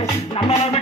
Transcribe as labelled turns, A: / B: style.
A: la palabra